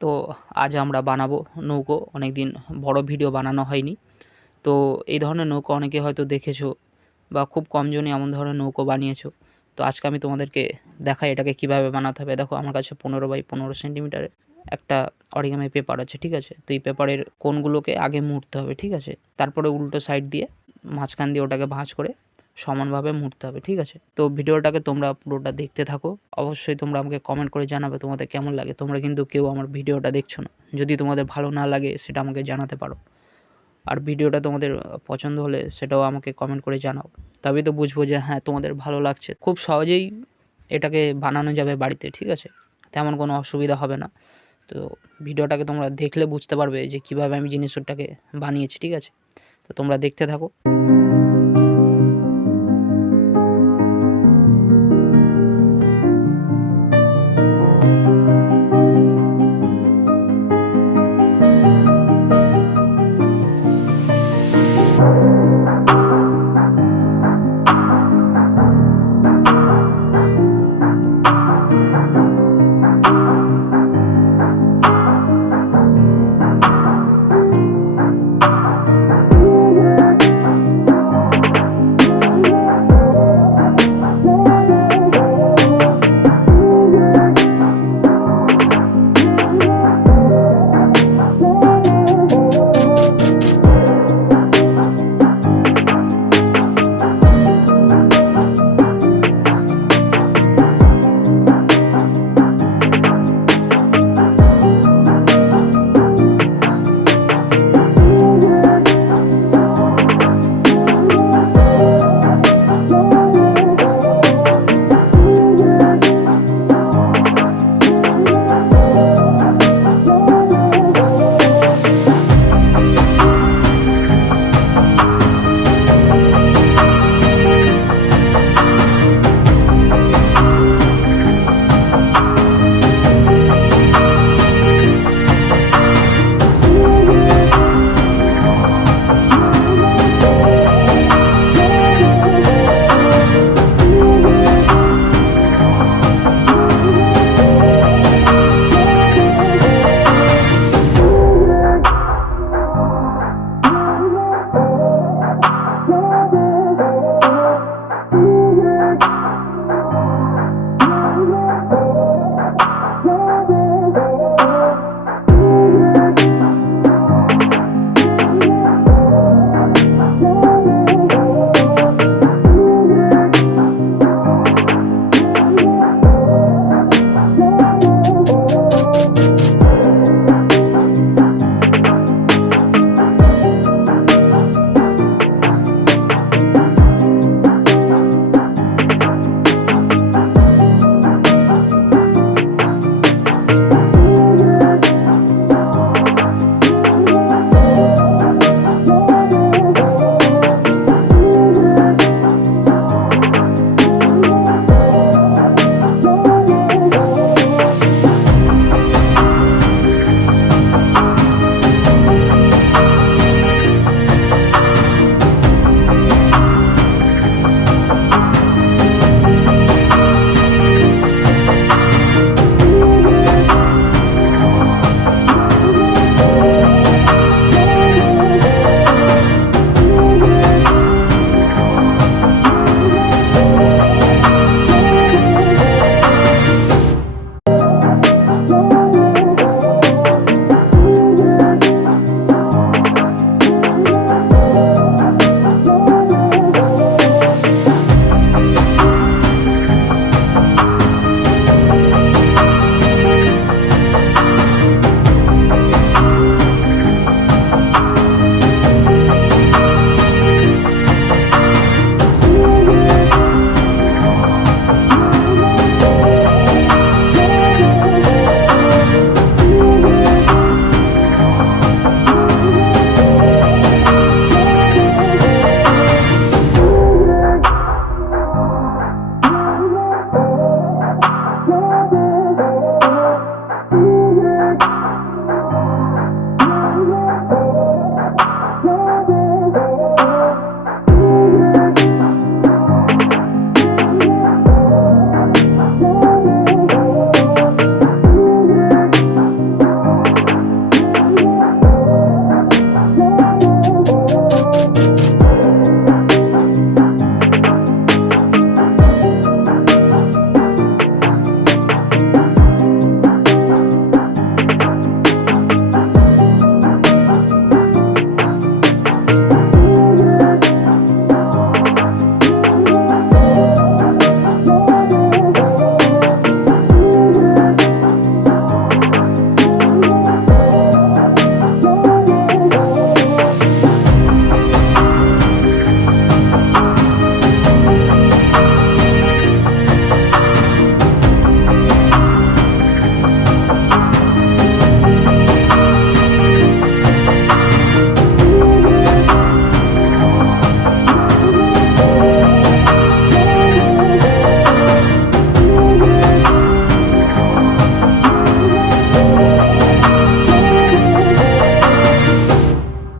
তো আজ আমরা বানাবো নৌকো। অনেক দিন বড় ভিডিও বানানো হয়নি। তো এই ধরনের নৌকো অনেকে হয়তো দেখেছো বা খুব কমজনই এমন ধরনের নৌকো বানিয়েছো। তো আজকে আমি তোমাদেরকে দেখাই এটাকে কীভাবে বানাতে হবে। দেখো আমার কাছে 15x15 সেন্টিমিটারের একটা অরিগামি পেপার আছে, ঠিক আছে। তো এই পেপারের কোণগুলোকে আগে মুড়তে হবে, ঠিক আছে। তারপরে উল্টো সাইড দিয়ে মাঝখান দিয়ে ওটাকে ভাঁজ করে সমানভাবে মুড়তে হবে, ঠিক আছে। তো ভিডিওটাকে তোমরা পুরোটা দেখতে থাকো। অবশ্যই তোমরা আমাকে কমেন্ট করে জানাবে তোমাদের কেমন লাগে। তোমরা কিন্তু কেউ আমার ভিডিওটা দেখছো না, যদি তোমাদের ভালো না লাগে সেটা আমাকে জানাতে পারো। আর ভিডিওটা তোমাদের পছন্দ হলে সেটাও আমাকে কমেন্ট করে জানাও, তবেই তো বুঝবো যে হ্যাঁ তোমাদের ভালো লাগছে। খুব সহজেই এটাকে বানানো যাবে বাড়িতে, ঠিক আছে, তেমন কোনো অসুবিধা হবে না। তো ভিডিওটাকে তোমরা দেখলে বুঝতে পারবে যে কীভাবে আমি জিনিসটাকে বানিয়েছি, ঠিক আছে। তো তোমরা দেখতে থাকো।